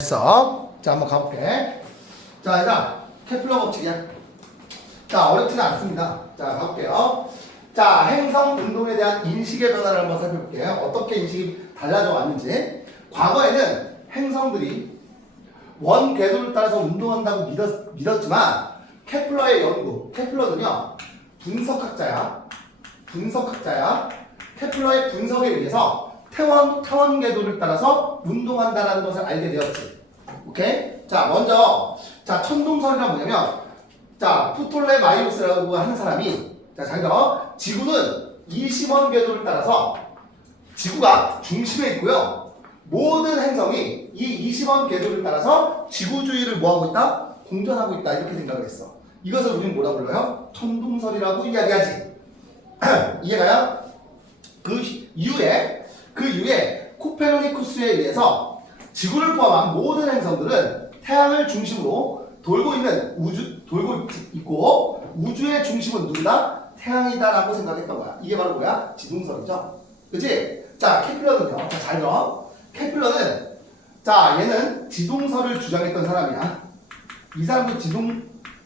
됐어. 자, 한번 가볼게. 자, 일단 케플러 법칙이야. 자, 어렵지는 않습니다. 자, 가볼게요. 자, 행성 운동에 대한 인식의 변화를 한번 살펴볼게요. 어떻게 인식이 달라져 왔는지. 과거에는 행성들이 원 궤도를 따라서 운동한다고 믿었지만 케플러의 연구, 케플러는요 분석학자야. 케플러의 분석에 의해서 타원 궤도를 따라서 운동한다는 것을 알게 되었지. 오케이? 자, 먼저 천동설이란 뭐냐면 프톨레마이오스라고 하는 사람이 잘 들어. 지구는 20원 궤도를 따라서 지구가 중심에 있고요. 모든 행성이 이 20원 궤도를 따라서 지구 주위를 뭐하고 있다? 공전하고 있다. 이렇게 생각을 했어. 이것을 우리는 뭐라 불러요? 천동설이라고 이야기하지. 이해가요? 그 이후에 코페르니쿠스에 의해서 지구를 포함한 모든 행성들은 태양을 중심으로 돌고 있고 우주의 중심은 누구다? 태양이다라고 생각했던 거야. 이게 바로 뭐야? 지동설이죠. 그치? 자, 케플러는요. 자, 잘 들어. 케플러는 얘는 지동설을 주장했던 사람이야. 이 사람도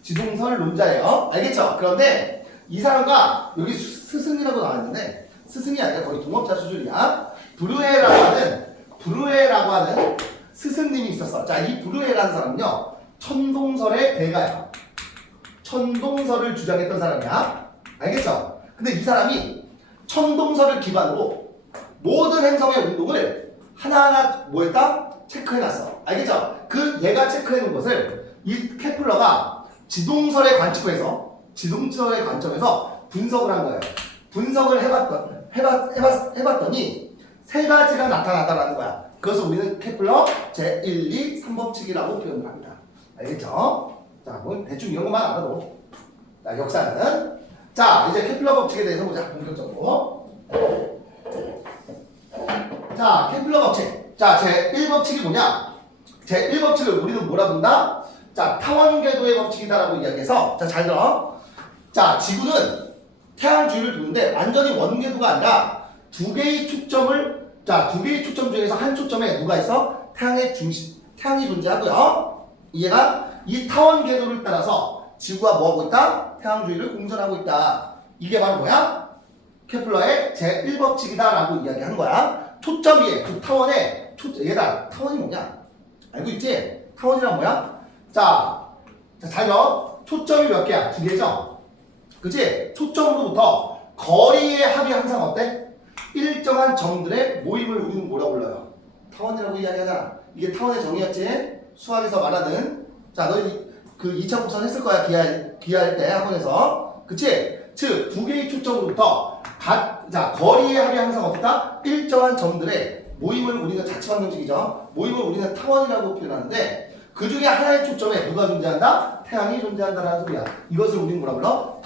지동설론자예요. 알겠죠? 그런데 이 사람과 여기 스승이라고 나왔는데 스승이 아니라 거의 동업자 수준이야. 브루에라고 하는 스승님이 있었어. 자, 이 브루에라는 사람은요 천동설의 대가야. 천동설을 주장했던 사람이야. 알겠죠? 근데 이 사람이 천동설을 기반으로 모든 행성의 운동을 하나하나 뭐했다? 체크해놨어. 알겠죠? 얘가 체크해놓은 것을 이 케플러가 지동설의 관점에서 분석을 한 거예요. 분석을 해봤더니 세 가지가 나타났다라는 거야. 그것을 우리는 케플러 제1, 2, 3법칙이라고 표현을 합니다. 알겠죠? 자, 뭐 대충 이런 것만 알아도. 자, 역사는. 자, 이제 케플러 법칙에 대해서 보자. 본격적으로. 자, 케플러 법칙. 자, 제1법칙이 뭐냐? 제1법칙을 우리는 뭐라 부른다? 자, 타원 궤도의 법칙이다라고 이야기해서, 자, 잘 들어. 자, 지구는 태양 주위를 도는데 완전히 원 궤도가 아니라 두 개의 초점 중에서 한 초점에 누가 있어? 태양이 존재하고요. 얘가 이 타원 궤도를 따라서 지구가 뭐하고 있다? 태양 주위를 공전하고 있다. 이게 바로 뭐야? 케플러의 제1법칙이다라고 이야기하는 거야. 초점 위에 그 타원에 얘다 타원이 뭐냐? 알고 있지? 타원이란 뭐야? 자, 잘 봐. 초점이 몇 개야? 두 개죠? 그치? 초점으로부터 거리의 합이 항상 어때? 일정한 점들의 모임을 우리는 뭐라고 불러요? 타원이라고 이야기하잖아. 이게 타원의 정의였지? 수학에서 말하는. 자, 너희 그 2차 곡선 했을 거야. 기하할 때 학원에서. 그치? 즉, 두 개의 초점으로부터 거리의 합이 항상 어떻다? 일정한 점들의 모임을 우리는 자치방정식이죠. 모임을 우리는 타원이라고 표현하는데 그 중에 하나의 초점에 누가 존재한다? 태양이 존재한다라는 소리야. 이것을 우리는 뭐라 불러?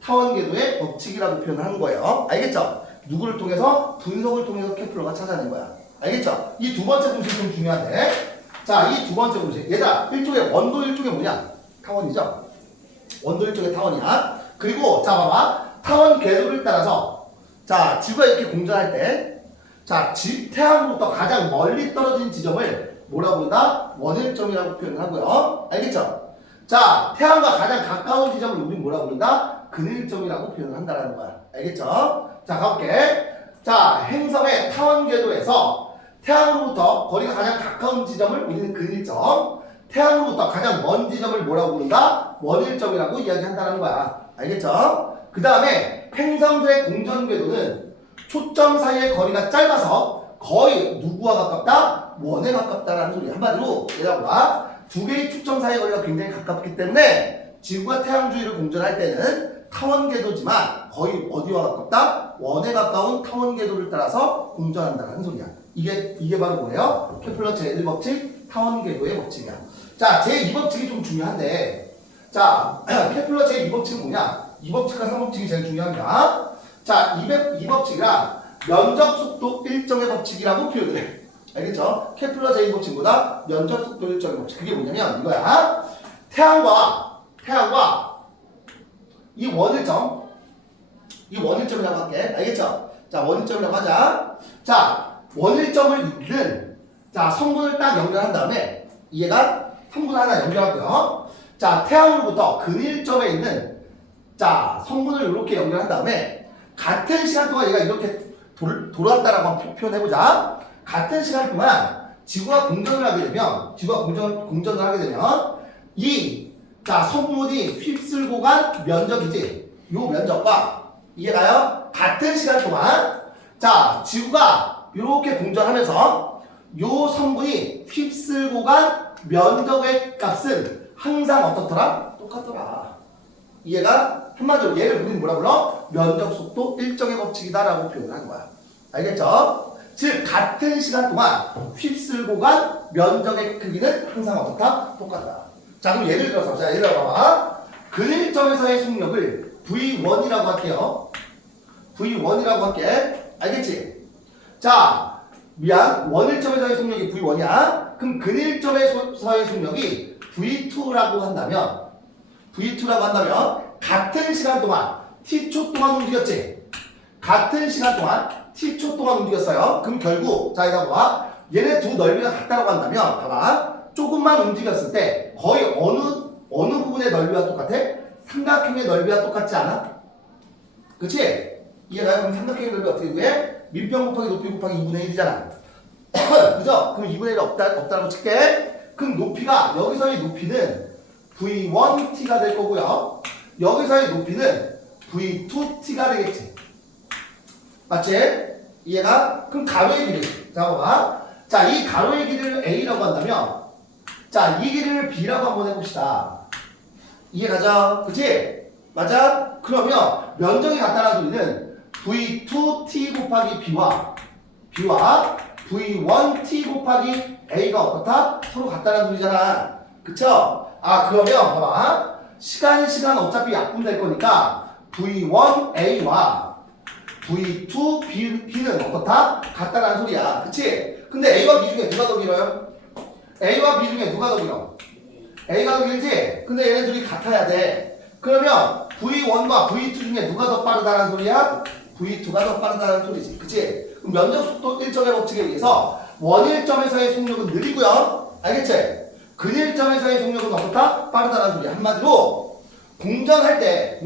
타원궤도의 법칙이라고 표현을 하는 거예요. 알겠죠? 누구를 통해서? 분석을 통해서 케플러가 찾아낸 거야. 알겠죠? 이 두 번째 공식이 좀 중요한데, 자, 이 두 번째 공식. 얘들아, 원도 일종의 뭐냐? 타원이죠? 원도 일종의 타원이야. 그리고, 자, 봐봐. 타원 궤도를 따라서, 자, 지구가 이렇게 공전할 때, 자, 태양으로부터 가장 멀리 떨어진 지점을 뭐라고 부른다? 원일점이라고 표현을 하고요. 알겠죠? 자, 태양과 가장 가까운 지점을 우린 뭐라고 부른다? 근일점이라고 표현을 한다는 거야. 알겠죠? 자, 가볼게. 자, 행성의 타원 궤도에서 태양으로부터 거리가 가장 가까운 지점을 우리는 근일점, 태양으로부터 가장 먼 지점을 뭐라고 부른다? 원일점이라고 이야기한다는 거야. 알겠죠? 그 다음에 행성들의 공전 궤도는 초점 사이의 거리가 짧아서 거의 누구와 가깝다? 원에 가깝다라는 소리. 한마디로 얘들아 봐. 두 개의 초점 사이의 거리가 굉장히 가깝기 때문에 지구가 태양 주위를 공전할 때는 타원 궤도지만 거의 어디와 가깝다? 원에 가까운 타원 궤도를 따라서 공전한다는 소리야. 이게 바로 뭐예요? 케플러 제1법칙 타원 궤도의 법칙이야. 자, 제2법칙이 좀 중요한데, 자, 케플러 제2법칙은 뭐냐? 2법칙과 3법칙이 제일 중요합니다. 자, 이 법칙이란 면적 속도 일정의 법칙이라고 표현을 해. 알겠죠? 케플러 제2법칙보다 면적 속도 일정의 법칙. 그게 뭐냐면 이거야. 태양과 이 원일점이라고 할게. 알겠죠? 자, 원일점이라고 하자. 자, 원일점을 잇는 자, 성분을 딱 연결한 다음에 얘가 성분 하나 연결하고요. 자, 태양으로부터 근일점에 있는 자, 성분을 이렇게 연결한 다음에 같은 시간 동안 얘가 이렇게 돌아왔다라고 한번 표현해보자. 같은 시간 동안 지구가 공전을 하게 되면 공전을 하게 되면 이 자, 성분이 휩쓸고 간 면적이지. 요 면적과 이해가요? 같은 시간 동안 자, 지구가 이렇게 공전하면서 요 성분이 휩쓸고 간 면적의 값은 항상 어떻더라? 똑같더라. 이해가? 한마디로 얘를 우리는 뭐라 불러? 면적 속도 일정의 법칙이다라고 표현을 하는 거야. 알겠죠? 즉 같은 시간 동안 휩쓸고 간 면적의 크기는 항상 어떻다? 똑같다. 자, 그럼 예를 들어서 자, 예를 들어 봐봐. 근일점에서의 속력을 V1이라고 할게요. V1이라고 할게. 알겠지? 자, 미안. 원일점에서의 속력이 V1이야. 그럼 근일점에서의 속력이 V2라고 한다면 같은 시간 동안 T초 동안 움직였지? 같은 시간 동안 T초 동안 움직였어요. 그럼 결국 자, 이거 봐. 얘네 두 넓이가 같다고 한다면 봐봐. 조금만 움직였을 때 거의 어느 부분의 넓이와 똑같아? 삼각형의 넓이와 똑같지 않아? 그치? 이해가요? 그럼 삼각형의 넓이가 어떻게 구해? 민평 곱하기 높이 곱하기 2분의 1이잖아. 그죠? 그럼 2분의 1이 없다라고 칠게. 그럼 높이가 여기서의 높이는 V1t가 될 거고요. 여기서의 높이는 V2t가 되겠지. 맞지? 이해가? 그럼 가로의 길이. 자, 봐봐. 자, 이 가로의 길이를 A라고 한다면 자, 이 길이를 B라고 한번 해봅시다. 이해가죠? 그치? 맞아? 그러면 면적이 같다는 소리는 V2t 곱하기 B와 V1t 곱하기 A가 어떻다? 서로 같다는 소리잖아. 그쵸? 아, 그러면 봐봐. 시간 어차피 약분될 거니까 V1A와 V2B는 어떻다? 같다는 소리야. 그치? 근데 A와 B 중에 누가 더 길어요? A와 B 중에 누가 더 길어? A가 더 길지? 근데 얘네 둘이 같아야 돼. 그러면 V1과 V2 중에 누가 더 빠르다는 소리야? V2가 더 빠르다는 소리지. 그치? 그럼 면적 속도 일정의 법칙에 의해서 원일점에서의 속력은 느리고요. 알겠지? 근일점에서의 속력은 어떻다? 빠르다는 소리야. 한마디로 공전할 때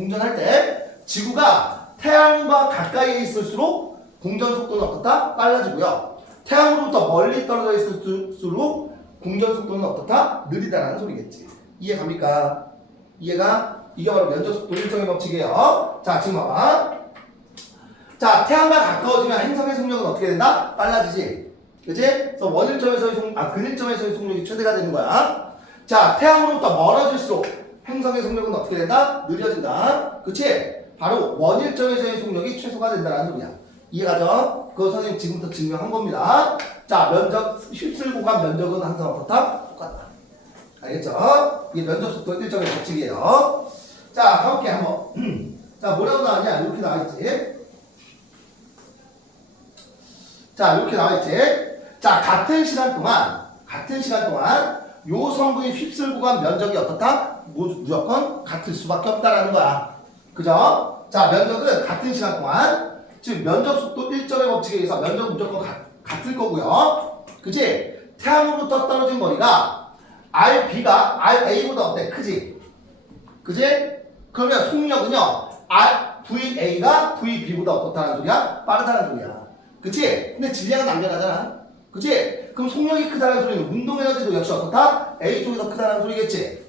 지구가 태양과 가까이에 있을수록 공전 속도는 어떻다? 빨라지고요. 태양으로부터 멀리 떨어져 있을수록 공전 속도는 어떻다? 느리다라는 소리겠지. 이해 갑니까? 이해가? 이게 바로 면적 속도 일정의 법칙이에요. 자, 지금 봐봐. 자, 태양과 가까워지면 행성의 속력은 어떻게 된다? 빨라지지. 그치? 그래서 근일점에서의 속력이 최대가 되는 거야. 자, 태양으로부터 멀어질수록 행성의 속력은 어떻게 된다? 느려진다. 그치? 바로 원일점에서의 속력이 최소가 된다는 소리야. 이해가죠? 그거 선생님 지금부터 증명한 겁니다. 자, 휩쓸고 간 면적은 항상 어떻다? 똑같다. 알겠죠? 이게 면적 속도 일정의 법칙이에요. 자, 가볼게 한번. 자, 뭐라고 나왔냐? 이렇게 나와있지. 자, 이렇게 나와있지. 자, 같은 시간 동안 요 성분이 휩쓸고 간 면적이 어떻다? 무조건 같을 수밖에 없다라는 거야. 그죠? 자, 면적은 같은 시간 동안, 즉 면적 속도 일정의 법칙에 의해서 면적은 무조건 같을 거고요. 그치? 태양으로부터 떨어진 거리가 RB가 RA보다 어때? 크지? 그치? 그러면 속력은요, VA가 VB보다 어떻다는 소리야? 빠르다는 소리야. 그치? 근데 질량은 안 변하잖아. 그치? 그럼 속력이 크다는 소리는 운동에너지도 역시 어떻다? A 쪽이 더 크다는 소리겠지?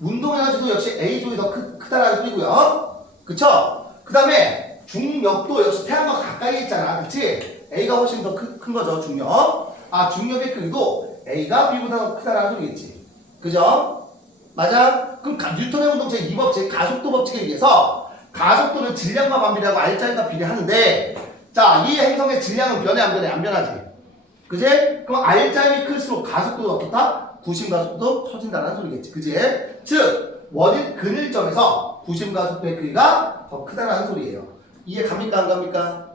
운동에너지도 역시 A 쪽이 더 크다는 소리고요. 그쵸? 그 다음에 중력도 역시 태양과 가까이 있잖아. 그치? A가 훨씬 더 큰 거죠, 중력. 아, 중력의 크기도 A가 B보다 더 크다는 소리겠지. 그죠? 맞아? 그럼 뉴턴의 운동체 이 법칙, 가속도 법칙에 의해서 가속도는 질량과 반비례하고 R자리가 비례하는데, 자, 이 행성의 질량은 변해 안 변해? 안 변하지. 그지? 그럼 R자임이 클수록 가속도가 어떻다? 구심 가속도 커진다는 소리겠지. 그지? 즉 원인 근일점에서 구심 가속도의 크기가 더 크다는 소리예요. 이해 갑니까? 안 갑니까?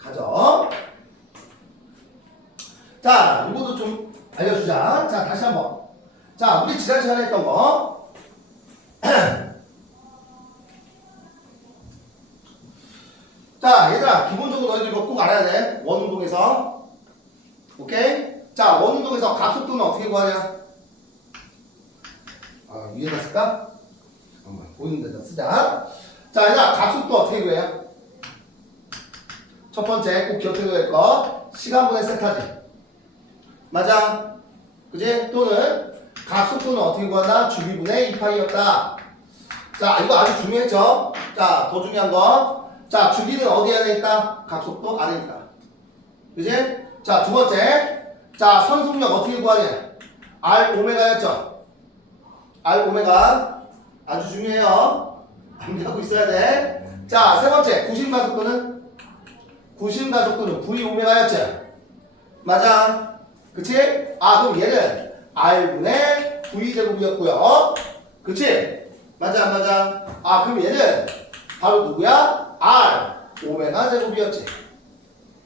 가죠. 자, 이것도 좀 알려주자. 자, 다시 한번. 자, 우리 지난 시간에 했던 거. 자, 얘들아, 기본적으로 너희들 이거 꼭 알아야 돼. 원운동에서. 오케이? 자, 원운동에서 각속도는 어떻게 구하냐? 위에다 쓸까? 보이는 데다 쓰자. 자, 얘들아, 각속도 어떻게 구해요? 첫 번째, 꼭 기억해둬야 될 거. 시간분의 세타지. 맞아. 그지? 또는 각속도는 어떻게 구한다? 주기분의 2파이였다. 자, 이거 아주 중요했죠? 자, 더 중요한 거. 자, 주기는 어디 안에 있다? 각속도 안에 있다. 그지? 자, 두 번째. 자, 선속력 어떻게 구하냐? R 오메가였죠? R 오메가. 아주 중요해요. 암기하고 있어야 돼. 자, 세 번째. 구심가속도는? 구심가속도는 V 오메가였죠? 맞아. 그치? 그럼 얘는 R분의 V제곱이었고요. 그치? 맞아, 안 맞아? 그럼 얘는 바로 누구야? R 오메가 제곱이었지.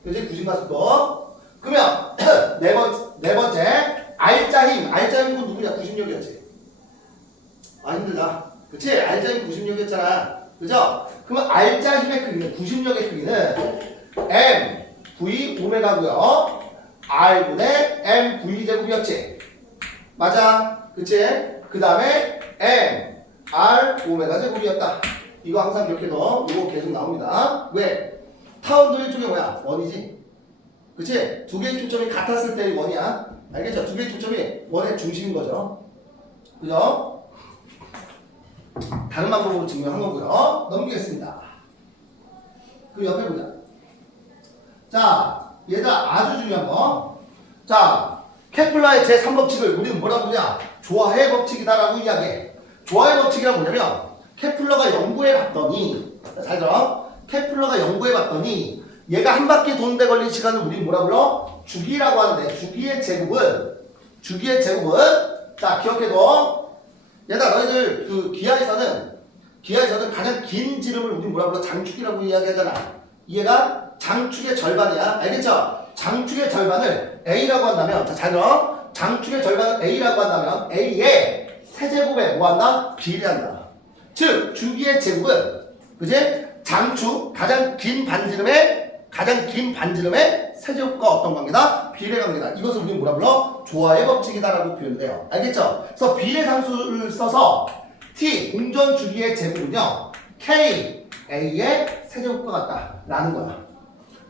그치? 구심가속도. 그러면 네 번째 R자 힘. R자 힘은 누구냐? 구심력이었지. 힘들다. 그치? R자 힘 구심력이었잖아. 그죠? 그러면 R자 힘의 크기는, 구심력의 크기는 M V 오메가고요. R분의 M V 제곱이었지. 맞아. 그치? 그 다음에 M R 오메가 제곱이었다. 이거 항상 기억해둬. 이거 계속 나옵니다. 왜? 타원도 일종의 뭐야? 원이지. 그치? 두 개의 초점이 같았을 때 원이야. 알겠죠? 두 개의 초점이 원의 중심인 거죠. 그죠? 다른 방법으로 증명한 거고요. 넘기겠습니다. 그 옆에 보자. 자, 얘들아, 아주 중요한 거. 자, 케플러의 제3법칙을 우리는 뭐라고 부르냐? 조화의 법칙이다라고 이야기해. 조화의 법칙이란 뭐냐면, 케플러가 연구해 봤더니, 잘 들어. 케플러가 연구해 봤더니, 얘가 한 바퀴 도는데 걸린 시간을 우리 뭐라 불러? 주기라고 하는데, 주기의 제곱은, 자, 기억해둬. 얘들아, 너희들 그 기하에서는 가장 긴 지름을 우리 뭐라 불러? 장축이라고 이야기하잖아. 얘가 장축의 절반이야. 알겠죠? 장축의 절반을 A라고 한다면, 자, 잘 들어. 장축의 절반을 A라고 한다면 A의 세제곱에 뭐 한다? 비례한다. 즉, 주기의 제곱은, 그지? 장축, 가장 긴 반지름의 세제곱과 어떤 관계다? 비례 관계다. 이것을 우리는 뭐라 불러? 조화의 법칙이다라고 표현돼요. 알겠죠? 그래서 비례 상수를 써서 T, 공전 주기의 제곱은요, K, A의 세제곱과 같다라는 거야.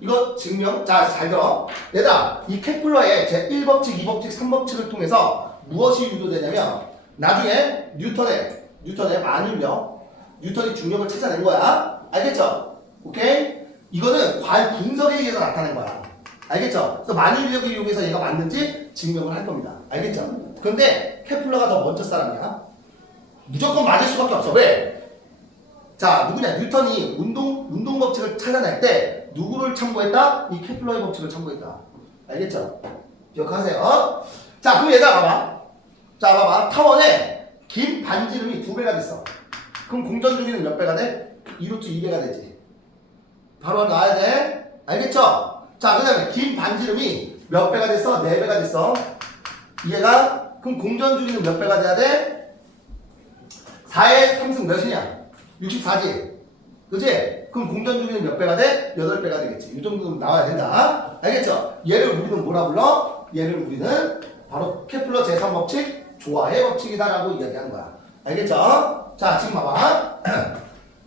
이거 증명, 자, 잘 들어. 얘들아, 이 케플러의 제1법칙, 2법칙, 3법칙을 통해서 무엇이 유도되냐면, 나중에 뉴턴의 만일력, 뉴턴이 중력을 찾아낸 거야. 알겠죠? 오케이? 이거는 과학 분석에 의해서 나타낸 거야. 알겠죠? 그래서 만일력을 이용해서 얘가 맞는지 증명을 할 겁니다. 알겠죠? 근데 케플러가 더 먼저 사람이야. 무조건 맞을 수밖에 없어. 왜? 자, 누구냐? 뉴턴이 운동 법칙을 찾아낼 때 누구를 참고했다? 이 케플러의 법칙을 참고했다. 알겠죠? 기억하세요. 자, 그럼 얘들아 봐봐. 자, 봐봐. 타원에 긴 반지름이 2배가 됐어. 그럼 공전 주기는 몇 배가 돼? 2루트 2배가 되지. 바로 나와야 돼. 알겠죠? 자, 그 다음에 긴 반지름이 몇 배가 됐어? 4배가 됐어. 얘가 그럼 공전 주기는 몇 배가 돼야 돼? 4의 3승 몇이냐? 64지. 그지? 그럼 공전 주기는 몇 배가 돼? 8배가 되겠지. 이 정도는 나와야 된다. 알겠죠? 얘를 우리는 뭐라 불러? 얘를 우리는 바로 케플러 제3법칙, 조화의 법칙이다라고 이야기하는 거야. 알겠죠? 자, 지금 봐봐.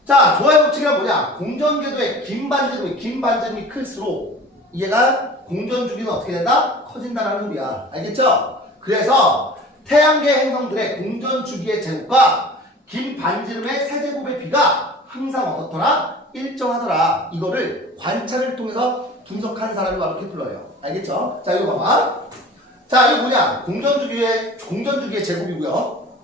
자, 조화의 법칙이란 뭐냐? 공전궤도의 긴 반지름이 클수록 얘가 공전 주기는 어떻게 된다? 커진다라는 소리야. 알겠죠? 그래서 태양계 행성들의 공전 주기의 제곱과 긴 반지름의 세제곱의 비가 항상 어떻더라? 일정하더라. 이거를 관찰을 통해서 분석한 사람이 바로 케플러예요. 알겠죠? 자, 이거 봐봐. 자, 이거 뭐냐? 공전주기의 제곱이고요.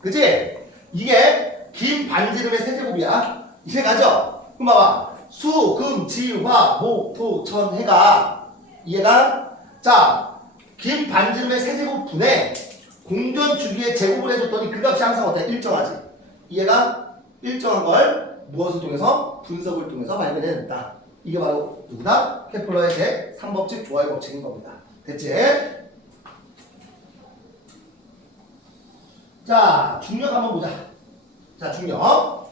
그치? 이게 긴 반지름의 세제곱이야. 이해 가죠? 그럼 봐봐. 수, 금, 지, 화, 목, 토, 천, 해가 이해가? 자, 긴 반지름의 세제곱 분에 공전주기의 제곱을 해줬더니 그 값이 항상 어때? 일정하지. 이해가? 일정한 걸 무엇을 통해서? 분석을 통해서 발견해냈다. 이게 바로 누구다? 케플러의 제3법칙 조화의 법칙인 겁니다. 됐지? 자, 중력 한번 보자. 자, 중력.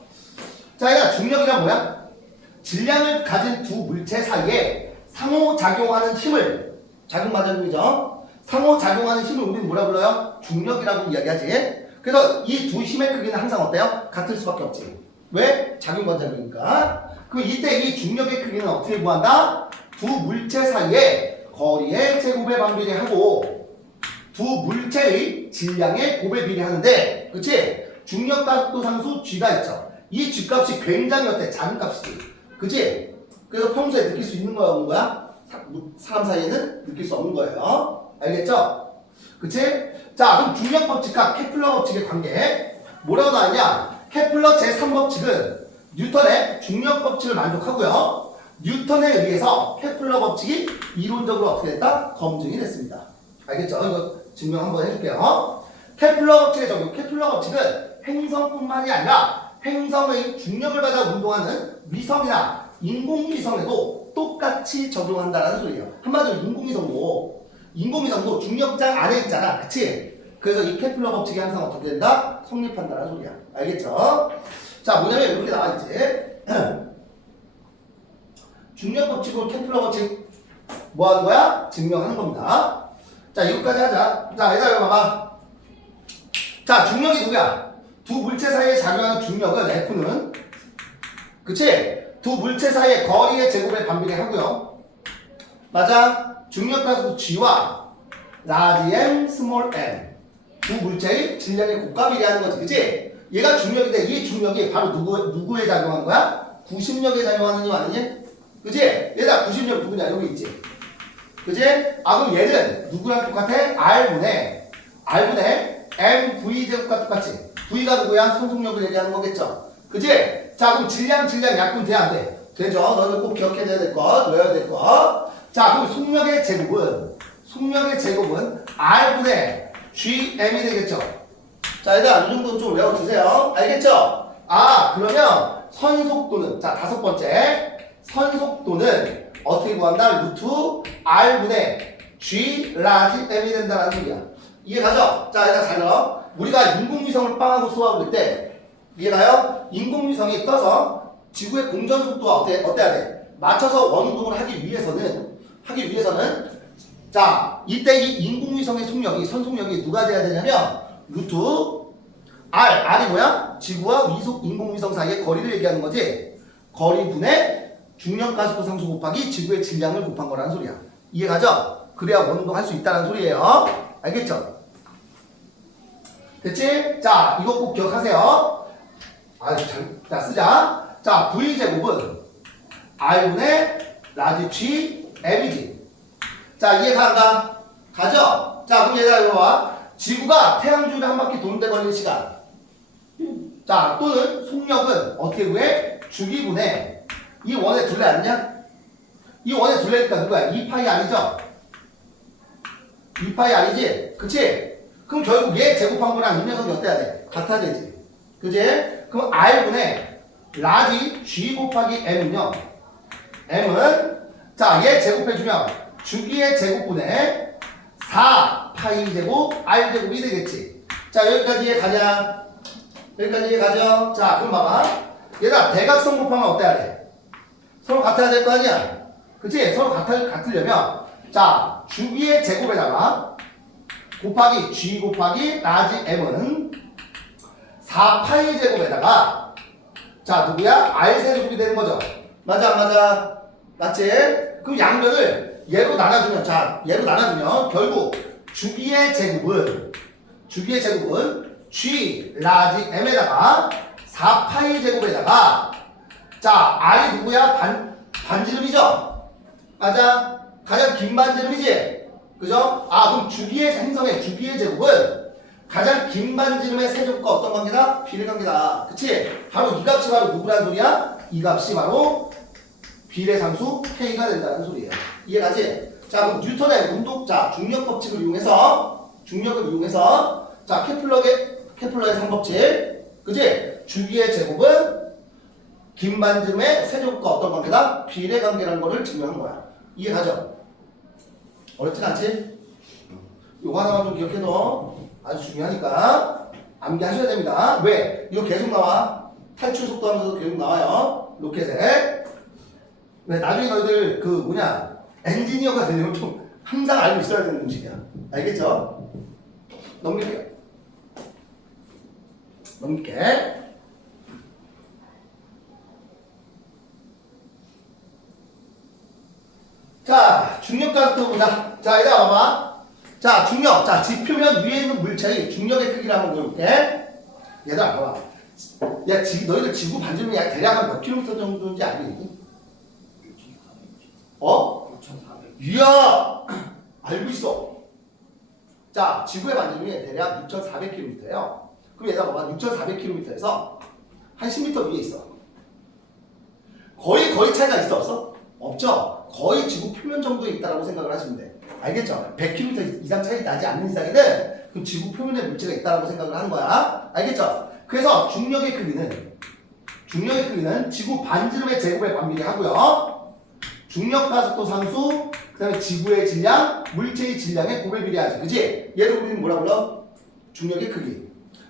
자, 얘가 중력이란 뭐야? 질량을 가진 두 물체 사이에 상호작용하는 힘을, 작용받은 힘이죠. 상호작용하는 힘을 우리는 뭐라 불러요? 중력이라고 이야기하지. 그래서 이 두 힘의 크기는 항상 어때요? 같을 수밖에 없지. 왜? 작용관작용이니까. 그럼 이때 이 중력의 크기는 어떻게 구한다? 두 물체 사이의 거리의 제곱에 반비례하고 두 물체의 질량의 곱에 비례하는데, 그치? 중력 가속도 상수 G가 있죠. 이 G 값이 굉장히 어때? 작은 값이지. 그치? 그래서 평소에 느낄 수 있는 거야, 없는 거야? 사람 사이에는 느낄 수 없는 거예요. 알겠죠? 그치? 자, 그럼 중력 법칙과 케플러 법칙의 관계. 뭐라고 나왔냐? 케플러 제3법칙은 뉴턴의 중력 법칙을 만족하고요. 뉴턴에 의해서 케플러 법칙이 이론적으로 어떻게 됐다? 검증이 됐습니다. 알겠죠? 이거 증명 한번 해줄게요. 케플러 법칙의 적용. 케플러 법칙은 행성뿐만이 아니라 행성의 중력을 받아 운동하는 위성이나 인공위성에도 똑같이 적용한다는 소리예요. 한마디로 인공위성도 중력장 안에 있잖아. 그치? 그래서 이 케플러 법칙이 항상 어떻게 된다? 성립한다는 소리야. 알겠죠? 자, 뭐냐면 이렇게 나와있지. 중력 법칙으로 케플러 법칙 뭐 하는 거야? 증명하는 겁니다. 자, 이것까지 하자. 자, 얘들아, 봐봐. 자, 중력이 누구야? 두 물체 사이에 작용하는 중력은 F는, 그치? 두 물체 사이의 거리의 제곱에 반비례하고요. 맞아? 중력 가속도 G와 라지 m, 스몰 m 두 물체의 질량의 곱과 비례하는 거지, 그치? 얘가 중력인데 이 중력이 바로 누구에 작용하는 거야? 구심력에 작용하는 힘 아니니? 그치? 얘들아, 구심력 누구냐? 여기 있지. 그치? 아, 그럼 얘는 누구랑 똑같아? R분의 mv제곱과 똑같지. V가 누구야? 선속력을 얘기하는 거겠죠. 그치? 자, 그럼 질량 약분 돼, 안 돼? 되죠? 너는 꼭 기억해야 될 것, 외워야 될 것. 자, 그럼 속력의 제곱은 R분의 GM이 되겠죠. 자, 일단 이 정도는 좀 외워주세요. 알겠죠? 아, 그러면 선속도는, 자, 다섯 번째. 선속도는 어떻게 구한다? 루트 R분의 G 라지 M이 된다는 소리야. 이해가죠? 자, 일단 잘 들어. 우리가 인공위성을 빵하고 쏘아볼 때, 이해가요? 인공위성이 떠서 지구의 공전 속도가 어때야 돼? 맞춰서 원운동을 하기 위해서는, 자, 이때 이 인공위성의 선속력이 누가 돼야 되냐면, 루트 R이 뭐야? 지구와 인공위성 사이의 거리를 얘기하는 거지. 거리분의 중력 가속도 상수 곱하기 지구의 질량을 곱한 거라는 소리야. 이해가죠? 그래야 원운동 할 수 있다는 소리예요. 알겠죠? 됐지? 자, 이거 꼭 기억하세요. 자, 쓰자. 자, V제곱은 R분의 라지 G M이지. 자, 이해가? 가죠? 자, 그럼 얘들아, 이거 봐. 지구가 태양 주위를 한 바퀴 도는 데 걸리는 시간. 자, 또는 속력은 어떻게 구해? 주기분의 이 원의 둘레 아니냐? 이 원의 둘레니까 누구야? 2파이 아니죠? 2파이 아니지? 그치? 그럼 결국 얘 제곱한 거랑 이 녀석이 어때야 돼? 같아야 되지. 그치? 그럼 R분의 라지 G 곱하기 M은요. M은 자, 얘 제곱해주면 주기의 제곱분의 4파이 제곱 R 제곱이 되겠지. 자, 여기까지 이해가냐? 여기까지 이해가죠? 자, 그럼 봐봐. 얘들아, 대각선 곱하면 어때야 돼? 서로 같아야 될 거 아니야? 그치? 서로 같으려면 자, 주기의 제곱에다가 곱하기 G 곱하기 라지 M은 4파이 제곱에다가 자, 누구야? R 세제곱이 되는 거죠. 맞아, 안 맞아? 맞지? 그럼 양변을 얘로 나눠주면, 자, 얘로 나눠주면 결국 주기의 제곱은 G 라지 M에다가 4파이 제곱에다가 자, R이 누구야? 반지름이죠? 맞아? 가장 긴 반지름이지? 그죠? 아, 그럼 행성의 주기의 제곱은 가장 긴 반지름의 세제곱과 어떤 관계다? 비례관계다. 그치? 바로 이 값이 바로 누구란 소리야? 이 값이 바로 비례상수 K가 된다는 소리예요. 이해가지? 자, 그럼 뉴턴의 운동자 중력 법칙을 이용해서 자, 케플러의 3법칙. 그치? 주기의 제곱은 긴 반지름의 세제곱과 어떤 관계다? 비례관계라는 거를 증명한 거야. 이해가죠? 어렵진 않지? 요거 하나만 좀 기억해도 아주 중요하니까 암기하셔야 됩니다. 왜? 이거 계속 나와. 탈출 속도 하면서도 계속 나와요. 로켓에. 왜? 나중에 너희들 엔지니어가 되려면 좀 항상 알고 있어야 되는 음식이야. 알겠죠? 넘길게요. 넘길게. 자, 중력가부터 보자. 자, 얘들아 봐봐. 자, 중력. 자, 지표면 위에 있는 물체의 중력의 크기를 한번 보여볼게. 얘들아 봐봐. 야, 너희들 지구 반지름이 약 대략 한 몇 킬로미터 정도인지 알겠니? 어? 6,400. 이야! 알고 있어. 자, 지구의 반지름이 대략 6,400km예요. 그럼 얘들아 봐봐. 6,400km에서 한 10m 위에 있어. 거의 차이가 있어 없어? 없죠? 거의 지구 표면 정도에 있다고 생각을 하시면 돼. 알겠죠? 100km 이상 차이 나지 않는 이상이든 그럼 지구 표면에 물체가 있다고 생각을 하는 거야. 알겠죠? 그래서 중력의 크기는 지구 반지름의 제곱에 반비례 하고요. 중력 가속도 상수, 그 다음에 지구의 질량, 물체의 질량에 곱에 비례하지. 그치? 얘를 우리는 뭐라 불러? 중력의 크기.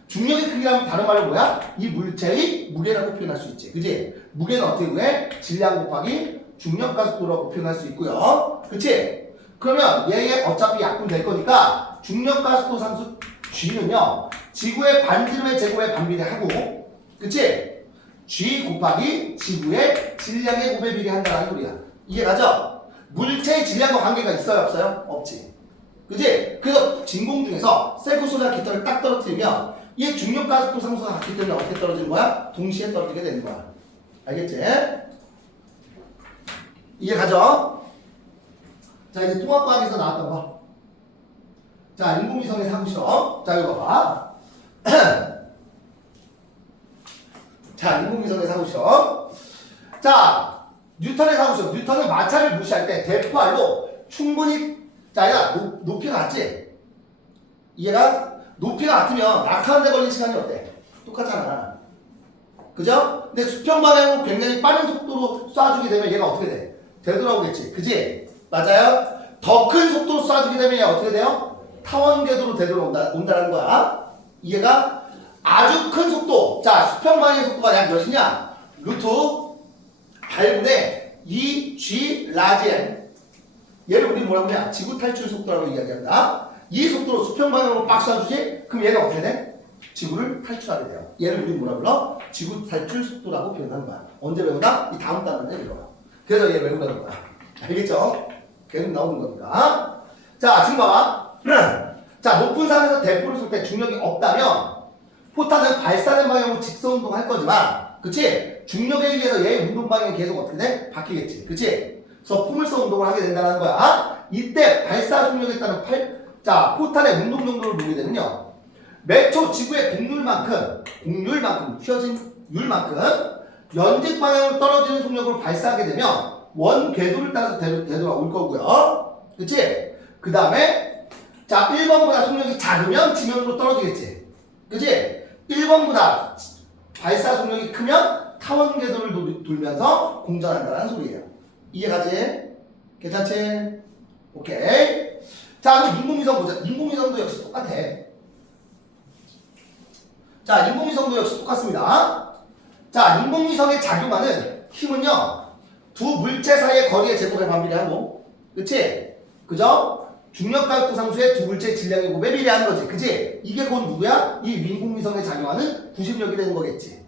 중력의 크기라면 다른 말로 뭐야? 이 물체의 무게라고 표현할 수 있지. 그치? 무게는 어떻게 구해? 질량 곱하기 중력 가속도라고 표현할 수 있고요. 그치? 그러면 얘의 어차피 약분 될 거니까 중력 가속도 상수 G는요. 지구의 반지름의 제곱에 반비례하고, 그치? G 곱하기 지구의 질량의 곱에 비례한다는 소리야. 이해가죠? 물체의 질량과 관계가 있어요, 없어요? 없지. 그치? 그래서 진공 중에서 쇠구소나 깃털을 딱 떨어뜨리면 얘 중력 가속도 상수가 같기 때문에 어떻게 떨어지는 거야? 동시에 떨어지게 되는 거야. 알겠지? 이해가죠? 자, 이제 통합과학에서 나왔던 거. 자, 인공위성의 사무실험. 자, 이거 봐봐. 자, 인공위성의 사무실험. 자, 뉴턴의 사무실험. 뉴턴은 마찰을 무시할 때 대포알로 충분히, 자, 야, 높이가 같지? 이해가? 높이가 같으면 낙하하는 데 걸린 시간이 어때? 똑같잖아. 그죠? 근데 수평 방향으로 굉장히 빠른 속도로 쏴주게 되면 얘가 어떻게 돼? 되돌아오겠지. 그지? 맞아요? 더 큰 속도로 쏴주게 되면 얘가 어떻게 돼요? 타원 궤도로 되돌아온다는 거야. 이해가? 아주 큰 속도. 자, 수평 방향의 속도가 약 몇이냐? 루트 8분의 2g 라지 m. 얘를 우리 뭐라고 하냐? 지구 탈출 속도라고 이야기한다. 이 속도로 수평 방향으로 빡 쏴주지? 그럼 얘가 어떻게 돼? 지구를 탈출하게 돼요. 얘를 우리 뭐라 불러? 지구 탈출 속도라고 표현하는 거야. 언제 배우나? 이 다음 단원에 배워요. 그래서 얘 외운다는 거야. 알겠죠? 계속 나오는 거니까. 자, 지금 봐봐. 자, 높은 산에서 대포를 쏠 때 중력이 없다면 포탄은 발사된 방향으로 직선 운동할 거지만, 그치? 중력에 의해서 얘의 운동 방향이 계속 어떻게 돼? 바뀌겠지. 그치? 그래서 포물선 운동을 하게 된다는 거야. 이때 발사 중력에 따른 자, 포탄의 운동 정도를 보게 되면요. 매초 지구의 공률만큼 휘어진 율만큼 연직 방향으로 떨어지는 속력으로 발사하게 되면 원 궤도를 따라서 되돌아올 거고요. 그치? 그 다음에 자, 1번보다 속력이 작으면 지면으로 떨어지겠지. 그치? 1번보다 발사 속력이 크면 타원 궤도를 돌면서 공전한다는 소리예요. 이해가지? 괜찮지? 오케이. 자, 그럼 인공위성 보자. 인공위성도 역시 똑같아. 자, 인공위성도 역시 똑같습니다. 자, 인공위성에 작용하는 힘은요, 두 물체 사이의 거리의 제곱에 반비례하고, 그치? 그죠? 중력가속도 상수의 두 물체의 질량의 곱에 비례하는 거지. 그치? 이게 곧 누구야? 이 인공위성에 작용하는 구심력이 되는 거겠지.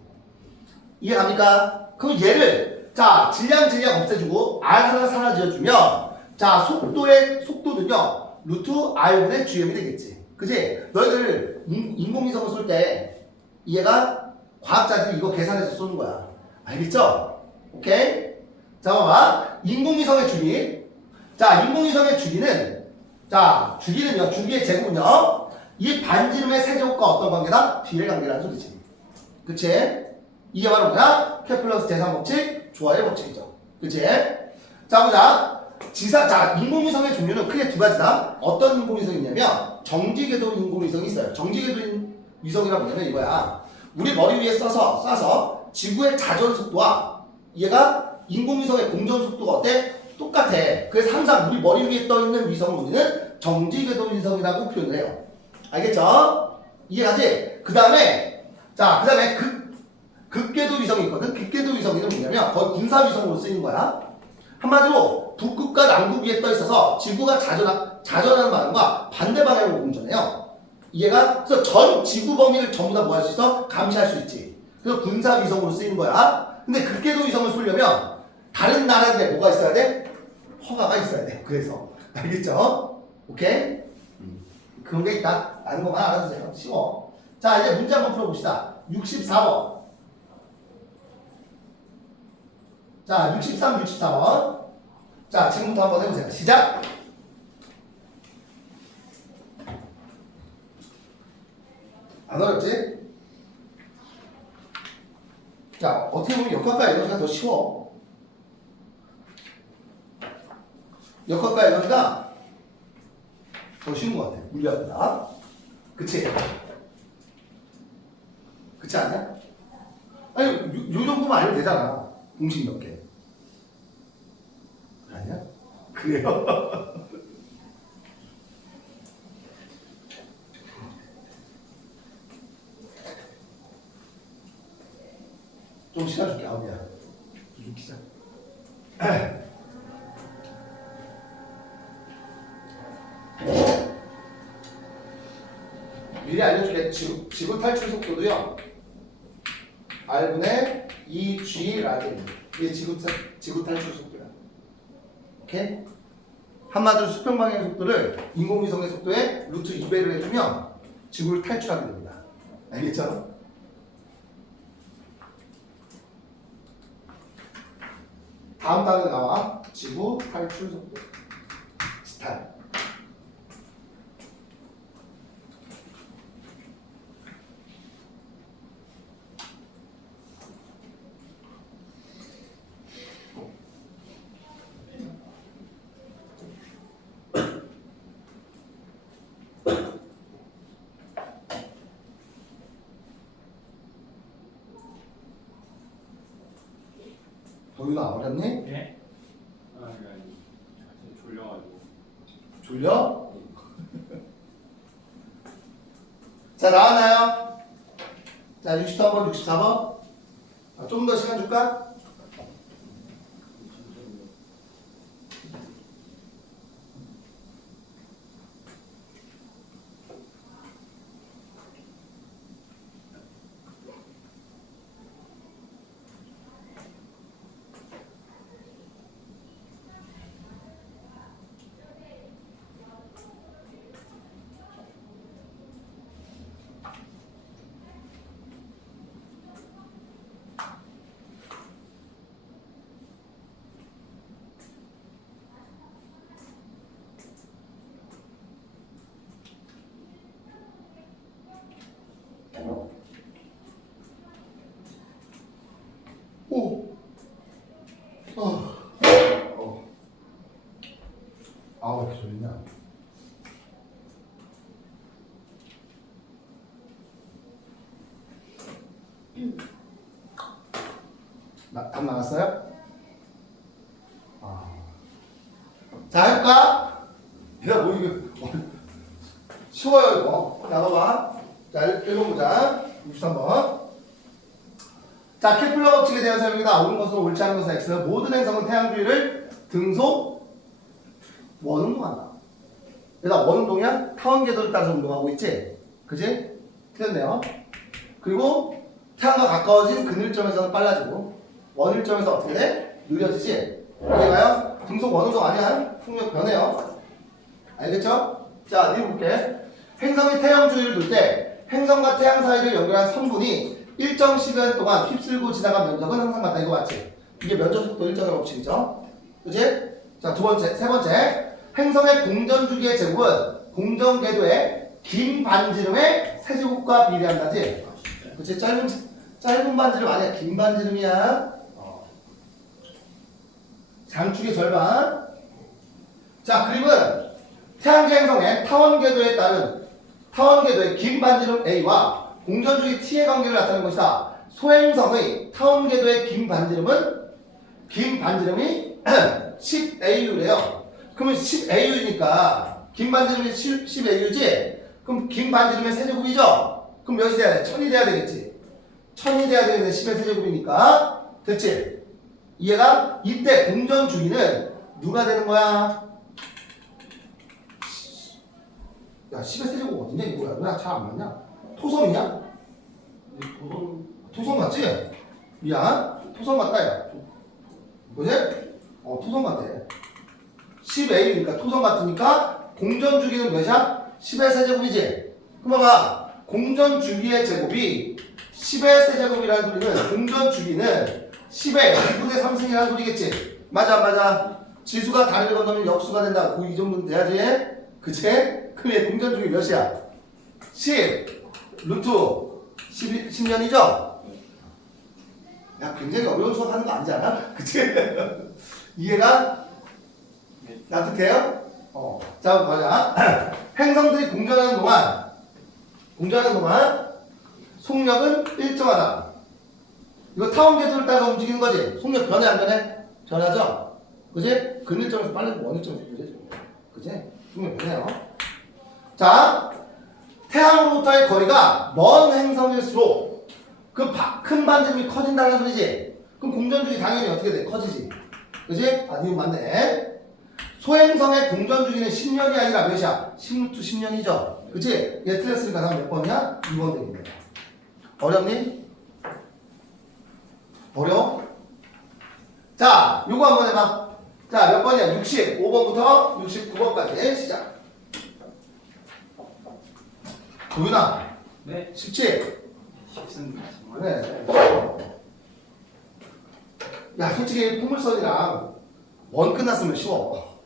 이해갑니까? 그럼 얘를, 자, 질량 없애주고, R 하나 사라져주면, 자, 속도는요, 루트 R분의 GM이 되겠지. 그치? 너희들 인공위성을 쏠 때, 얘가 과학자들이 이거 계산해서 쏘는 거야. 알겠죠? 오케이? 자, 봐봐. 인공위성의 주기. 자, 인공위성의 주기는, 자, 주기의 제곱은요, 이 반지름의 세제곱과 어떤 관계다? 뒤의 관계라는 소리지. 그치? 이게 바로 뭐야? 케플러스 제3법칙, 조화의 법칙이죠. 그치? 자, 보자. 자, 인공위성의 종류는 크게 두 가지다. 어떤 인공위성이 있냐면, 정지궤도 인공위성이 있어요. 정지궤도 위성이라고 뭐냐면 이거야. 우리 머리 위에 쏴서 지구의 자전 속도와 얘가 인공위성의 공전 속도가 어때? 똑같아. 그래서 항상 우리 머리 위에 떠 있는 위성을 우리는 정지궤도 위성이라고 표현을 해요. 알겠죠? 이해가지? 그 다음에 극궤도 위성이 있거든. 극궤도 위성이 뭐냐면 거의 군사 위성으로 쓰이는 거야. 한마디로 북극과 남극 위에 떠 있어서 지구가 자전하는 방향과 반대 방향으로 공전해요. 얘가 그래서 전 지구 범위를 전부 다 뭐 할 수 있어? 감시할 수 있지. 그래서 군사 위성으로 쓰이는 거야. 근데 극궤도 위성을 쏘려면 다른 나라에 뭐가 있어야 돼? 허가가 있어야 돼. 그래서 알겠죠? 오케이? 그런 게 있다. 라는 것만 알아주세요. 쉬워. 자, 이제 문제 한번 풀어봅시다. 64번. 자, 63, 64번. 자, 지금부터 한번 해보세요. 시작! 안 어렵지? 자, 어떻게 보면 역학과 에너지가 더 쉬워. 역학과 에너지가 더 쉬운 것 같아. 물리학보다. 그치? 그치 않냐? 아니, 요 정도만 알면 되잖아. 공식 몇 개. 아니야? 그래요? 좀 시간 줄게. 아우야. 좀 키자. 미리 알려줄게. 지구 탈출 속도도요. R분의 2G 라디안. 이게 지구 탈출 속도야. 오케이? 한마디로 수평 방향의 속도를 인공위성의 속도에 루트 2배를 해주면 지구를 탈출하게 됩니다. 알겠죠? 다음 단에 나와. 지구 탈출 속도. 스타일. 도윤아 어렵니? 네? 아니 졸려가지고. 졸려? 자, 나왔나요? 자, 63번, 64번. 좀 더 시간 줄까? 오. 아우, 왜 이렇게 졸리냐? 답 나왔어요? 자, 해볼까? 얘가 뭐 이거 쉬워요 이거. 자, 봐봐. 자, 1번 보자. 63번. 자, 케플러 법칙에 대한 설명이다. 옳은 것은 옳지 않은 것은 X. 모든 행성은 태양 주위를 등속 원운동한다. 얘가 원운동이야? 타원 궤도를 따라서 운동하고 있지? 그지? 틀렸네요. 그리고 태양과 가까워진 근일점에서는 빨라지고 원일점에서 어떻게 돼? 느려지지? 이해가요? 등속 원운동 아니야? 풍력 변해요. 알겠죠? 자, 네 볼게. 행성이 태양 주위를 돌 때 행성과 태양 사이를 연결한 성분이 일정 시간 동안 휩쓸고 지나간 면적은 항상 같다. 이거 맞지? 이게 면적 속도 일정의 법칙이죠. 그치? 자, 세 번째. 행성의 공전 주기의 제곱은 공전 궤도의 긴 반지름의 세제곱과 비례한다지. 그치? 짧은 반지름 아니야. 긴 반지름이야. 장축의 절반. 자, 그림은 태양계 행성의 타원 궤도에 따른 타원 궤도의 긴 반지름 A와 공전주기 T의 관계를 나타내는 것이다. 소행성의 타원 궤도의 긴 반지름이 10AU래요. 그러면 10AU니까 긴 반지름이 10AU지? 그럼 긴 반지름의 세제곱이죠? 그럼 몇이 돼야 돼? 1000이 돼야 되겠지? 1000이 돼야 되는데 10의 세제곱이니까 됐지? 이해가? 이때 공전 주기는 누가 되는 거야? 야 10의 세제곱 어딨냐 이거야? 왜 잘 안 맞냐? 토성이냐? 토성 맞지? 미안 토성 맞다 야 그지? 토성 같대 10A니까 토성 같으니까 공전 주기는 몇이야? 10의 세제곱이지? 그럼 봐봐 공전 주기의 제곱이 10의 세제곱이라는 소리는 공전 주기는 10의 2분의 3승이라는 소리겠지? 맞아 안 맞아? 지수가 다리를 건너면 역수가 된다 이 정도는 돼야지 그치? 그럼 얘 공전 주기 몇이야? 10 루트 10년이죠? 야 굉장히 어려운 수업 하는 거 아니지 않아? 그치? 이해가? 납득해요? 자 보자 행성들이 공전하는 동안 속력은 일정하다 이거 타원 궤도를 따라서 움직이는 거지 속력 변해 안 변해? 변하죠? 그지? 근일점에서 빨리 원일점에서 그지? 속력 변해요 자 태양으로부터의 거리가 먼 행성일수록 그 큰 반지름이 커진다는 소리지 그럼 공전주기 당연히 어떻게 돼? 커지지 그지? 아 이거 맞네 소행성의 공전주기는 10년이 아니라 몇이야? 10루트 10년이죠 그치? 얘 틀렸으니까 다음 몇 번이야? 2번 되겠네 어렵니? 어려워? 자 요거 한번 해봐 자 몇 번이야? 65번부터 69번까지 시작 도윤아 네. 17 쉽습니다. 정말. 그래 야 솔직히 포물선이랑 원 끝났으면 쉬워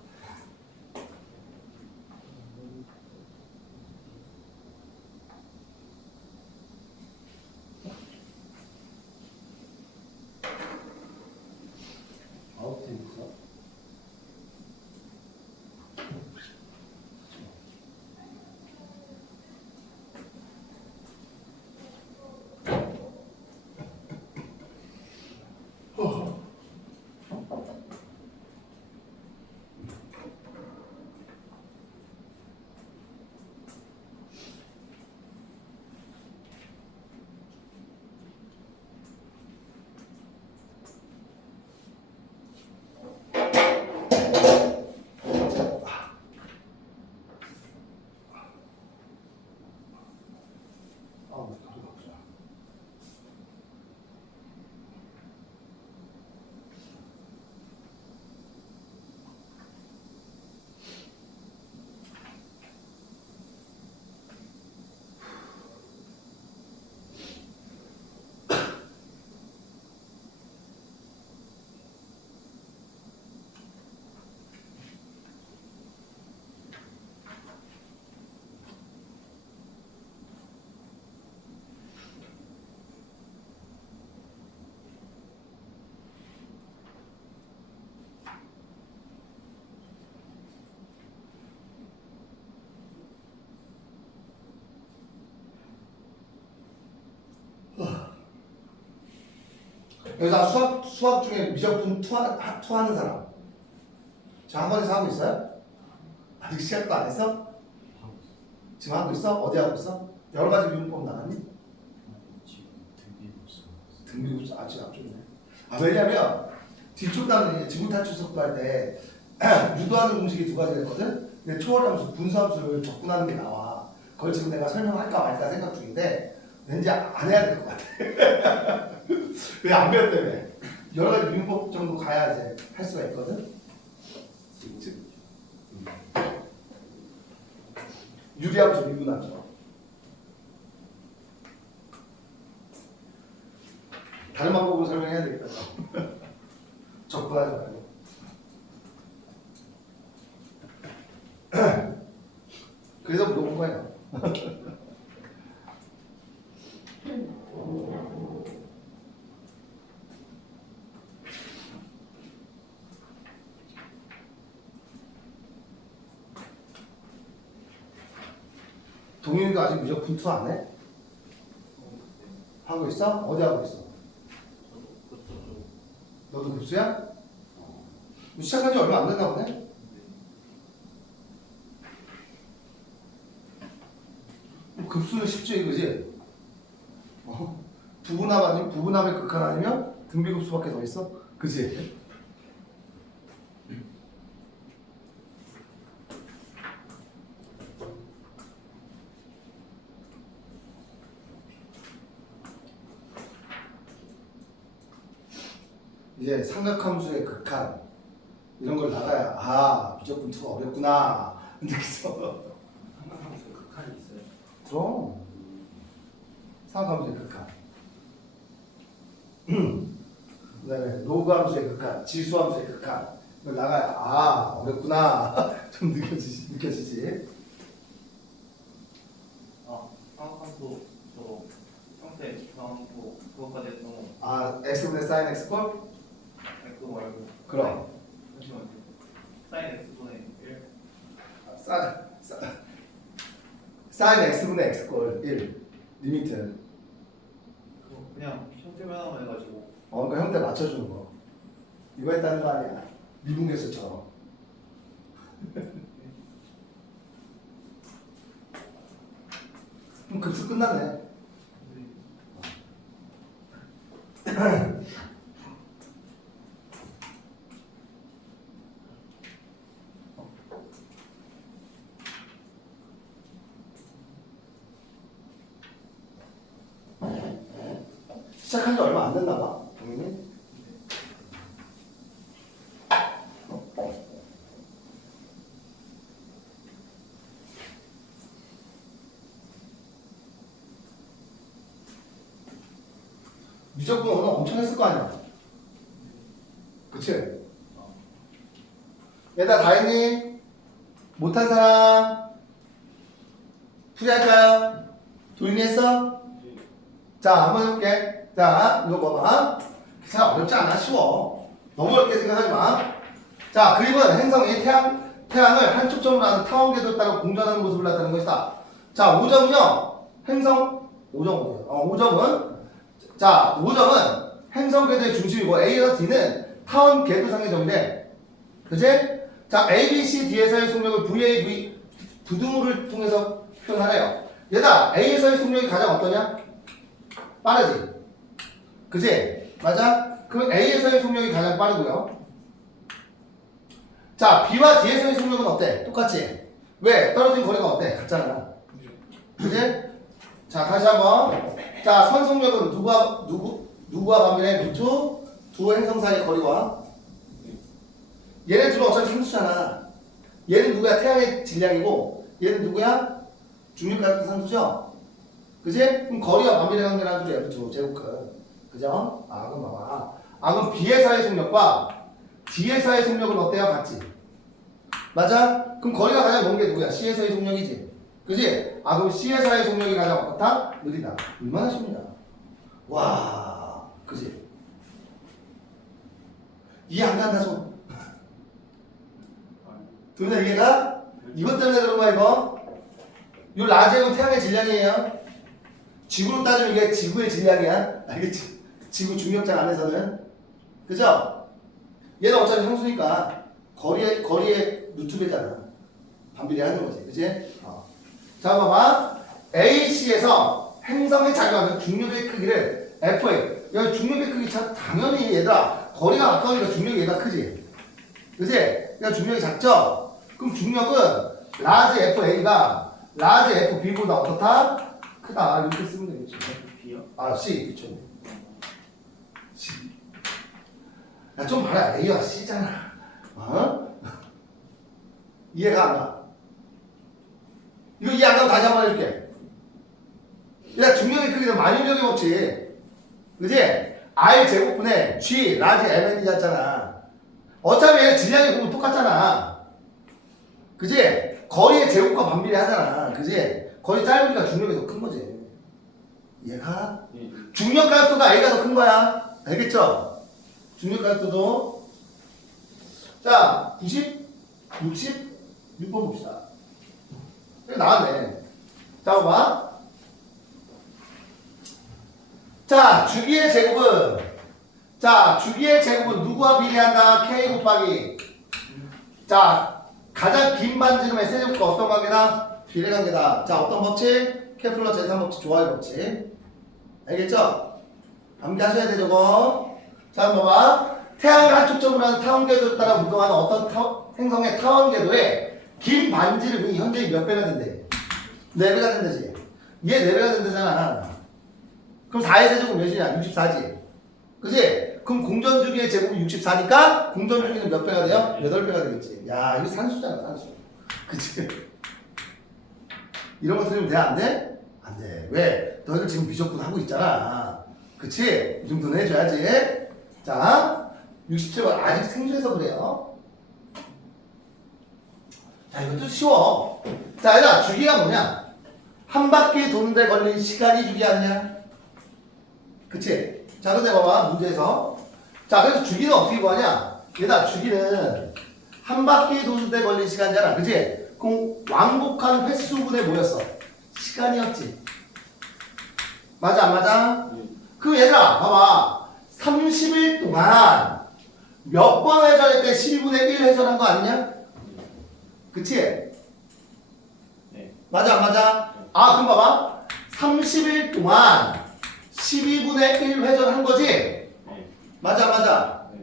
여기서 수학 중에 미적분 투하는 사람 지금 학원에서 하고 있어요? 아직 시작도 안 했어? 지금 하고 있어? 어디 하고 있어? 여러 가지 미분법 나갔니? 등비급수 아직 앞쪽이네 왜냐면 뒤쪽 단원이 지구탈출 속도할 때 유도하는 공식이 두 가지가 있거든? 근데 초월함수, 분수함수를 접근하는 게 나와 그걸 지금 내가 설명할까 말까 생각 중인데 왠지 안 해야 될 것 같아 왜 안 배웠다며 여러 가지 미분법 정도 가야 이제 할 수가 있거든 유리함수, 미분함수 다른 방법으로 설명해야 되겠다 접근하지 말고 그래서 물어본 거야 동윤이도 아직 무조건 투 안 해? 하고 있어? 어디 하고 있어? 너도 급수야? 시작한 지 얼마 안 됐나 보네? 급수는 쉽지 이거지? 부분합 아니면 부분합의 극한 아니면 등비급수밖에 더 있어? 그지? 이제 삼각함수의 극한 이런 걸 나가야 아 미적분 2가 어렵구나 느꼈어. 한강함수 극한이 있어요. 그럼 삼각함수의 극한 그다음에 로그함수의 극한 지수함수의 극한 이걸 나가야 아 어렵구나 좀 느껴지지. 상황함수 저 형태 상황함수 그것까지 했던 거 아 x분의 sin x꼴? 그거 말고 그럼 잠시만요. 사인 x분의 1 sin x분의 x꼴 1 리미트 그거 그냥 형태 변화만 해가지고 그 형태 맞춰주는 거 이거 했다는 거 아니야 미분계수처럼. 그럼 급수 끝났네. 시작한 지 얼마 안 됐나 봐. 당연히. 미적분 오늘 엄청 했을 거 아니야. 그치? 얘들아 다 했니? 못한 사람? 풀이할까요? 도인이 했어? 자 한번 해볼게. 자 이거 봐봐. 잘 어렵지 않아. 쉬워. 너무 어렵게 생각하지 마. 자 그림은 행성이 태양을 한 초점으로 하는 타원궤도에 따라 공전하는 모습을 나타내는 것이다. 자 5점은요. 행성 5점 5점은 자 5점은 행성 궤도의 중심이고 A와 D는 타원 궤도상의 점인데 그지? 자 A, B, C, D에서의 속력을 VA, V 부등호를 통해서 표현하래요. 얘다 A에서의 속력이 가장 어떠냐? 빠르지? 그지? 맞아? 그럼 A에서의 속력이 가장 빠르고요. 자 B와 D에서의 속력은 어때? 똑같지? 왜? 떨어진 거리가 어때? 같잖아. 그지? 자 다시 한번 자 선속력은 누구와 반비례? 루트 두 행성 사이의 거리와 얘네 둘은 어차피 상수잖아. 얘는 누구야? 태양의 질량이고 얘는 누구야? 중력가격도 상수죠? 그지? 그럼 거리와 반비례 관계라는 소리야. 루트 제곱근 그죠? 그럼 봐봐. 그럼 B에서의 속력과 D에서의 속력은 어때요? 같지? 맞아? 그럼 거리가 가장 먼 게 누구야? C에서의 속력이지? 그지? 그럼 C에서의 속력이 가장 어떻다? 느리다. 얼마나 쉽냐? 와, 그지? 이해 안 간다, 손. 도민아 이해가? 이것 때문에 그런 거야, 이거? 요 라지엠은 태양의 질량이에요. 지구로 따지면 이게 지구의 질량이야. 알겠지? 지구 중력장 안에서는. 그죠? 얘는 어차피 상수니까 거리의 루트배잖아. 반비례 하는 거지. 그지? 자, 봐봐. AC에서 행성의 자기가 중력의 크기를 FA. 여기 중력의 크기 참 당연히 얘들아. 거리가 가까우니까 중력이 얘가 크지. 그지? 그러니까 중력이 작죠? 그럼 중력은 라지 FA가 라지 FB보다 어떻다? 크다. 이렇게 쓰면 되겠지. B요? C. 그쵸. C. 야, 좀 봐라. A와 C잖아. 이해가 안 가? 이거 이해 안 가면 다시 한번 해줄게. 야, 중력의 크기는 만유력이 없지. 그지? R 제곱분의 G, 라지 MN이 잖아. 어차피 얘 질량이 보면 똑같잖아. 그지? 거리의 제곱과 반비례 하잖아. 그지? 거리 짧으니까 중력이 더 큰 거지. 얘가? 중력 가속도가 A가 더 큰 거야. 알겠죠? 중력 가속도도. 자, 90, 60, 6번 봅시다. 이거 나왔네. 자, 봐봐. 자, 주기의 제곱은 누구와 비례한다? K 곱하기. 자, 가장 긴 반지름의 세제곱과 어떤 관계다? 비례 관계다. 자, 어떤 법칙? 케플러 제3법칙 조화의 법칙. 알겠죠? 암기하셔야 돼, 저거. 자, 한번 봐봐. 태양을 한 초점으로 하는 타원궤도에 따라 운동하는 어떤 행성의 타원궤도에 긴 반지름이 현재 몇 배가 된대? 4배가 된다지. 얘 4배가 된다잖아. 그럼 4의 세제곱 몇이냐? 64지. 그지? 그럼 공전주기의 제곱이 64니까 공전주기는 몇 배가 돼요? 8배가 되겠지. 야, 이거 산수잖아, 산수. 그치? 이런 거 들으면 돼? 안 돼? 안 돼. 왜? 너희들 지금 비적분 하고 있잖아. 그치? 이 정도는 해줘야지. 자, 67번 아직 생소해서 그래요. 자, 이것도 쉬워. 자, 얘들아, 주기가 뭐냐? 한 바퀴 도는데 걸린 시간이 주기 아니냐? 그치? 자, 근데 봐봐, 문제에서. 자, 그래서 주기는 어떻게 구하냐? 얘들아, 주기는 한 바퀴 도는데 걸린 시간이잖아. 그치? 그럼 왕복한 횟수분의 뭐였어? 시간이었지. 맞아, 안 맞아? 그럼 얘들아, 봐봐. 30일 동안 몇 번 회전했대? 12분의 1 회전한 거 아니냐? 그치? 네. 맞아, 안 맞아? 아, 그럼 봐봐. 30일 동안 12분의 1 회전한 거지? 네. 맞아, 맞아? 네.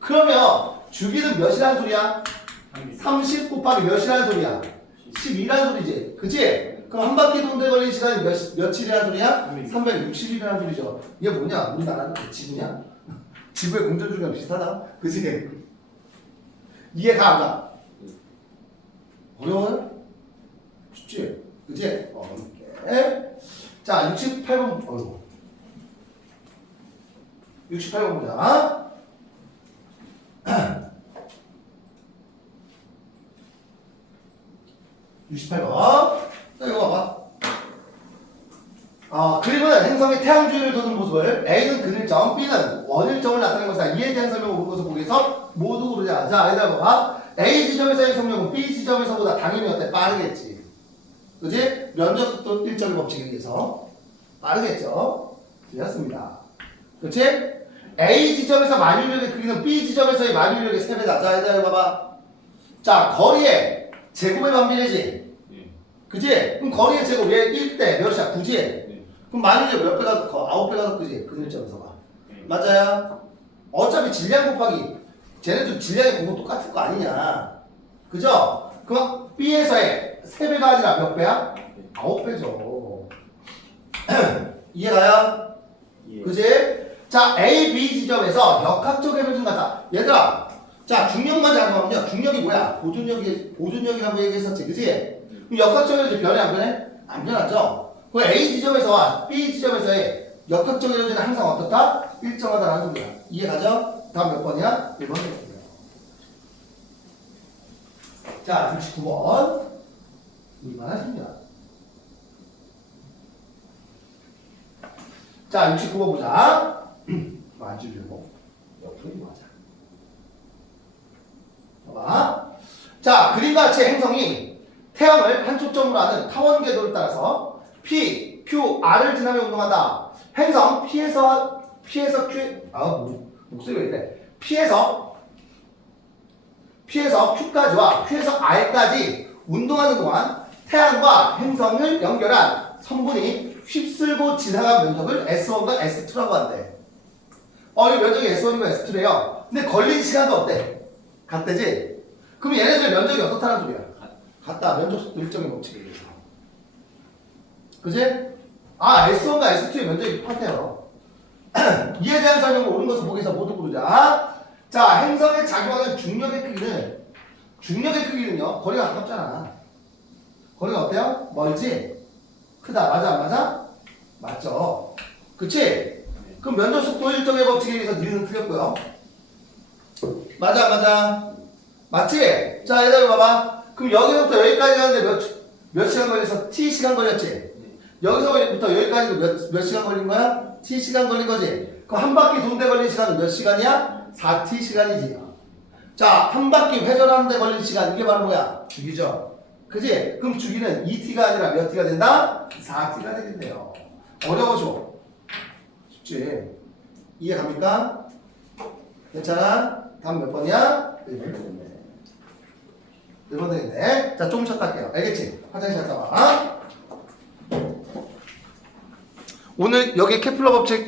그러면 주기는 몇이란 소리야? 30. 30 곱하기 몇이란 소리야? 12란 소리지. 그치? 그럼 한 바퀴 도는데 걸린 시간이 며칠이란 소리야? 360일이란 소리죠. 이게 뭐냐? 우리나라는 지구냐? 지구의 공전주기랑 비슷하다. 그치? 이해가 안 가? 어려워요? 쉽지? 그치? 어렵게. 자, 68번, 68번 보자. 68번. 자, 이거 봐봐. 그림은 행성의 태양 주위를 도는 모습을 A는 그늘점, B는 원일점을 나타내는 것이다. 이에 대한 설명을 옳은 것을 보기 위해서 모두 고르자. 자, 얘들아 봐봐. A 지점에서의 속력은 B 지점에서보다 당연히 어때? 빠르겠지. 그지? 면적 속도 일정의 법칙에 의해서 빠르겠죠? 틀렸습니다. 그치? A 지점에서 만유력의 크기는 B 지점에서의 만유력의 3배다. 자, 얘들아 봐봐. 자, 거리의 제곱의 반비례지. 네. 그지? 그럼 거리의 제곱 얘 1대 몇이야? 9지? 네. 그럼 만유력 몇 배가 더 커? 9배가 더 크지? 그늘점에서가. 네. 맞아요? 어차피 질량 곱하기 쟤네들 질량의 공은 똑같을 거 아니냐. 그죠? 그럼 B에서의 3배가 아니라 몇 배야? 9배죠. 이해가요? 예. 그지? 자, A, B 지점에서 역학적 해변중 같다. 얘들아, 자, 중력만 작용하면요. 중력이 뭐야? 보존력이라고 얘기했었지. 그지? 그럼 역학적 에너지 변해, 안 변해? 안 변하죠? 그 A 지점에서와 B 지점에서의 역학적 에너지는 항상 어떻다? 일정하다라는 소리야. 이해가죠? 다음 몇 번이야? 1번 해볼게요. 자, 69번. 이만 하십니다. 자, 69번 보자. 만주려고 옆으로 이동하자. 봐봐. 자, 그림과 같이 행성이 태양을 한 초점으로 하는 타원 궤도를 따라서 P, Q, R을 지나며 운동한다. 행성 P에서 Q, 목소리 왜 이래? P에서 Q까지와 Q에서 R까지 운동하는 동안 태양과 행성을 연결한 선분이 휩쓸고 지나간 면적을 S1과 S2라고 한대. 이 면적이 S1이고 S2래요. 근데 걸린 시간도 어때? 같대지? 그럼 얘네들 면적이 어떻다는 소리야? 같다. 면적 속도 일정의 법칙에 의해서. 그지? S1과 S2의 면적이 똑같아요. 이에 대한 설명을 옳은 것을 보기 위해서 모두 고르자. 자, 행성에 작용하는 중력의 크기는요, 거리가 가깝잖아. 거리가 어때요? 멀지? 크다. 맞아, 안 맞아? 맞죠? 그치? 그럼 면적 속도 일정의 법칙에 의해서 니는 틀렸고요. 맞아, 안 맞아? 맞지? 자, 얘들아 봐봐. 그럼 여기서부터 여기까지 가는데 몇 시간 걸려서 T 시간 걸렸지? 여기서부터 여기까지도 몇 시간 걸린 거야? T 시간 걸린 거지? 그럼 한 바퀴 도는데 걸린 시간은 몇 시간이야? 4T 시간이지. 자, 한 바퀴 회전하는데 걸린 시간, 이게 바로 뭐야? 주기죠. 그지? 그럼 주기는 2T가 아니라 몇 T가 된다? 4T가 되겠네요. 어려워져. 쉽지? 이해 갑니까? 괜찮아? 다음 몇 번이야? 1번 되겠네. 1번 되겠네. 자, 조금 쉬었다 할게요. 알겠지? 화장실 갔다 와. 오늘 여기 케플러 법칙